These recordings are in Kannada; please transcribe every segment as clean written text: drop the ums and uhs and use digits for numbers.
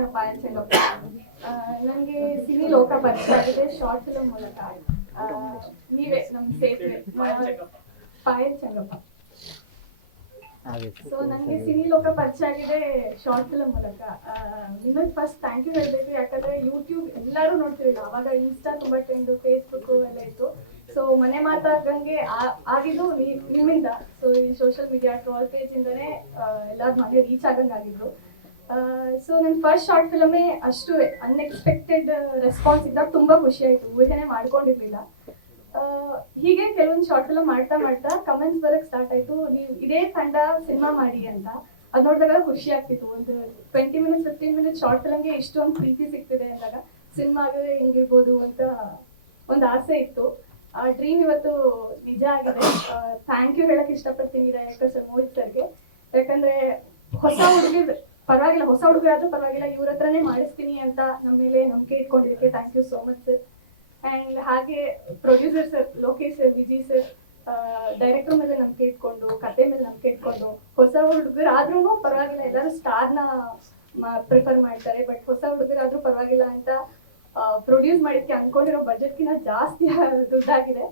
ನಾನು ಪಾಯಲ್ ಚೆಂಗಪ್ಪ. ನನಗೆ ಸಿನಿ ಲೋಕ ಪರಿಚಯ ಆಗಿದೆ ಶಾರ್ಟ್ ಫಿಲ್ಮ್ ಮೂಲಕ. ನೀವೇ ನಮ್ಮ ಸೇತುವೆ ಪಾಯಲ್ ಚೆಂಗಪ್ಪ. ಸೊ ನನಗೆ ಸಿನಿ ಲೋಕ ಪರಿಚಯ ಆಗಿದೆ ಶಾರ್ಟ್ ಫಿಲ್ಮ್ ಮೂಲಕ. ನಿಮಗೆ ಫಸ್ಟ್ ಥ್ಯಾಂಕ್ ಯು ಹೇಳಬೇಕು, ಯಾಕಂದರೆ ಯೂಟ್ಯೂಬ್ ಎಲ್ಲರೂ ನೋಡ್ತಿರಲಿಲ್ಲ ಆವಾಗ. ಇನ್ಸ್ಟಾ ತುಂಬ ಟ್ರೆಂಡು, ಫೇಸ್ಬುಕ್ಕು ಎಲ್ಲ ಇತ್ತು. ಸೊ ಮನೆ ಮಾತಾಗಂಗೆ ಆಗಿದ್ದು ನಿಮ್ಮಿಂದ. ಸೊ ಈ ಸೋಷಿಯಲ್ ಮೀಡಿಯಾ ಟ್ರೋಲ್ ಪೇಜಿಂದನೇ ಎಲ್ಲರ ಮನೆ ರೀಚ್ ಆಗಂಗೆ ಆಗಿದ್ರು. ಸೊ ನನ್ನ ಫಸ್ಟ್ ಶಾರ್ಟ್ ಫಿಲಮೇ ಅಷ್ಟು ಅನ್ಎಕ್ಸ್ಪೆಕ್ಟೆಡ್ ರೆಸ್ಪಾನ್ಸ್ ಇದ್ದಾಗ ತುಂಬ ಖುಷಿ ಆಯಿತು, ಊಹೆನೇ ಮಾಡ್ಕೊಂಡಿರ್ಲಿಲ್ಲ. ಹೀಗೆ ಕೆಲವೊಂದು ಶಾರ್ಟ್ ಫಿಲಮ್ ಮಾಡ್ತಾ ಮಾಡ್ತಾ ಕಮೆಂಟ್ಸ್ ಬರೋಕ್ಕೆ ಸ್ಟಾರ್ಟ್ ಆಯಿತು, ನೀವು ಇದೇ ತಂಡ ಸಿನಿಮಾ ಮಾಡಿ ಅಂತ. ಅದು ನೋಡಿದಾಗ ಖುಷಿ ಆಗ್ತಿತ್ತು. ಒಂದು 20 ಮಿನಿಟ್ಸ್ 15 ಮಿನಿಟ್ಸ್ ಶಾರ್ಟ್ ಫಿಲಮ್ಗೆ ಇಷ್ಟೊಂದು ಪ್ರೀತಿ ಸಿಗ್ತಿದೆ ಅಂದಾಗ ಸಿನಿಮಾಗೆ ಹೆಂಗಿರ್ಬೋದು ಅಂತ ಒಂದು ಆಸೆ ಇತ್ತು. ಆ ಡ್ರೀಮ್ ಇವತ್ತು ನಿಜ ಆಗಿದೆ. ಥ್ಯಾಂಕ್ ಯು ಹೇಳಕ್ಕೆ ಇಷ್ಟಪಡ್ತೀನಿ ಡೈರೆಕ್ಟರ್ ಸರ್, ಮೋಹಿತ್ ಸರ್ಗೆ. ಯಾಕಂದರೆ ಹೊಸ ಹುಡುಗರು ಪರವಾಗಿಲ್ಲ, ಹೊಸ ಹುಡುಗರಾದ್ರೂ ಪರವಾಗಿಲ್ಲ, ಇವ್ರ ಹತ್ರನೇ ಮಾಡಿಸ್ತೀನಿ ಅಂತ ನಮ್ಮ ಮೇಲೆ ನಂಬಿಕೆ ಇಟ್ಕೊಂಡಿದ್ದಕ್ಕೆ thank you so much sir. And ಹಾಗೆ producer sir Lokesh sir, Vijay sir, director ಮೇಲೆ ನಂಬಿಕೆ ಇಟ್ಕೊಂಡು, ಕತೆ ಮೇಲೆ ನಂಬಿಕೆ ಇಟ್ಕೊಂಡು, ಹೊಸ ಹುಡುಗರು ಆದ್ರೂ ಪರವಾಗಿಲ್ಲ, ಎಲ್ಲರೂ ಸ್ಟಾರ್ನ ಪ್ರಿಫರ್ ಮಾಡ್ತಾರೆ, ಬಟ್ ಹೊಸ ಹುಡುಗರಾದ್ರೂ ಪರವಾಗಿಲ್ಲ ಅಂತ ಪ್ರೊಡ್ಯೂಸ್ ಮಾಡಿದ್ದಕ್ಕೆ ಅನ್ಕೊಂಡಿರೋ ಬಜೆಟ್ಗಿಂತ ಜಾಸ್ತಿ ದುಡ್ಡಾಗಿದೆ.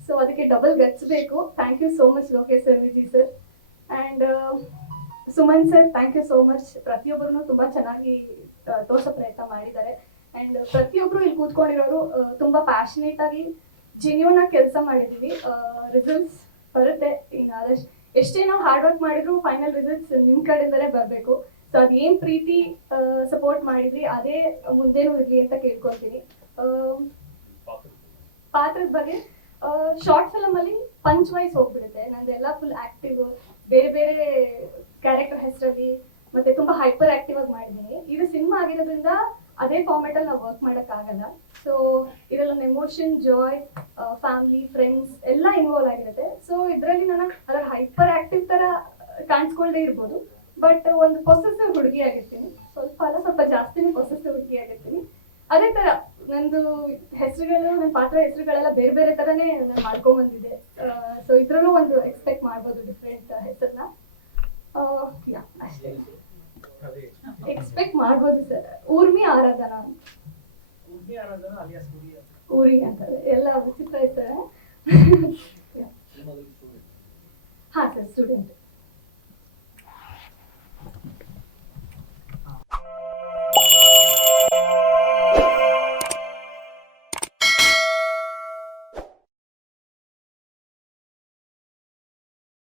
ಸೊ ಅದಕ್ಕೆ ಡಬಲ್ ಗಚ್ಚಬೇಕು. Thank you so much Lokesh sir, Vijay sir. And Suman sir, thank you so much. ಪ್ರತಿಯೊಬ್ಬರೂ ತುಂಬ ಚೆನ್ನಾಗಿ ತೋರಿಸೋ ಪ್ರಯತ್ನ ಮಾಡಿದ್ದಾರೆ. ಆ್ಯಂಡ್ ಪ್ರತಿಯೊಬ್ಬರು ಇಲ್ಲಿ ಕೂತ್ಕೊಂಡಿರೋರು ತುಂಬ ಪ್ಯಾಷನೇಟ್ ಆಗಿ ಜೆನ್ಯೂನ್ ಆಗಿ ಕೆಲಸ ಮಾಡಿದ್ದೀವಿ. ರಿಸಲ್ಟ್ಸ್ ಬರುತ್ತೆ. ಇನ್ನು ಆದಷ್ಟು ಎಷ್ಟೇ ನಾವು ಹಾರ್ಡ್ ವರ್ಕ್ ಮಾಡಿದ್ರು ಫೈನಲ್ ರಿಸಲ್ಟ್ಸ್ ನಿಮ್ಮ ಕಡೆಯಿಂದಲೇ ಬರಬೇಕು. ಸೊ ಅದೇನು ಪ್ರೀತಿ ಸಪೋರ್ಟ್ ಮಾಡಿದ್ರಿ ಅದೇ ಮುಂದೇನೂ ಇರಲಿ ಅಂತ ಕೇಳ್ಕೊಳ್ತೀನಿ. ಪಾತ್ರದ ಬಗ್ಗೆ ಶಾರ್ಟ್ ಫಿಲಮಲ್ಲಿ ಪಂಚ್ ವೈಸ್ ಹೋಗ್ಬಿಡುತ್ತೆ. ನಂದೆಲ್ಲ ಫುಲ್ ಆಕ್ಟಿವ್, ಬೇರೆ ಬೇರೆ ಕ್ಯಾರೆಕ್ಟರ್ ಹೆಸರಲ್ಲಿ ಮತ್ತೆ ತುಂಬ ಹೈಪರ್ ಆಕ್ಟಿವ್ ಆಗಿ ಮಾಡಿದ್ದೀನಿ. ಇದು ಸಿನಿಮಾ ಆಗಿರೋದ್ರಿಂದ ಅದೇ ಫಾರ್ಮ್ಯಾಟಲ್ಲಿ ನಾವು ವರ್ಕ್ ಮಾಡೋಕ್ಕಾಗಲ್ಲ. ಸೊ ಇದರಲ್ಲೊಂದು ಎಮೋಷನ್, ಜಾಯ್, ಫ್ಯಾಮಿಲಿ, ಫ್ರೆಂಡ್ಸ್ ಎಲ್ಲ ಇನ್ವಾಲ್ವ್ ಆಗಿರುತ್ತೆ. ಸೊ ಇದರಲ್ಲಿ ನಾನು ಅದರ ಹೈಪರ್ ಆಕ್ಟಿವ್ ಥರ ಕಾಣಿಸ್ಕೊಳ್ಳದೆ ಇರ್ಬೋದು, ಬಟ್ ಒಂದು ಪೊಸೆಸಿವ್ ಹುಡುಗಿ ಆಗಿರ್ತೀನಿ. ಸ್ವಲ್ಪ ಜಾಸ್ತಿನೇ ಪೊಸೆಸಿವ್ ಹುಡುಗಿ ಆಗಿರ್ತೀನಿ. ಅದೇ ಥರ ನಂದು ಹೆಸರುಗಳು, ನನ್ನ ಪಾತ್ರ ಹೆಸರುಗಳೆಲ್ಲ ಬೇರೆ ಬೇರೆ ಥರನೇ ನಾನು ಮಾಡ್ಕೊಂಬಂದಿದ್ದೆ. ಸೊ ಇದ್ರಲ್ಲೂ ಒಂದು ಎಕ್ಸ್ಪೆಕ್ಟ್ ಮಾಡ್ಬೋದು ಡಿಫ್ರೆಂಟ್ ಹೆಸರನ್ನ. ಅಷ್ಟೇ ಎಕ್ಸ್ಪೆಕ್ಟ್ ಮಾಡ್ಬೋದು ಸರ್. ಊರ್ಮಿ ಆರಾಧನಾ, ಊರಿ ಅಂತಾರೆ, ಎಲ್ಲ ವಿಚಿತ್ರ ಇರ್ತಾರೆ. ಹಾಂ ಸರ್, ಸ್ಟೂಡೆಂಟ್.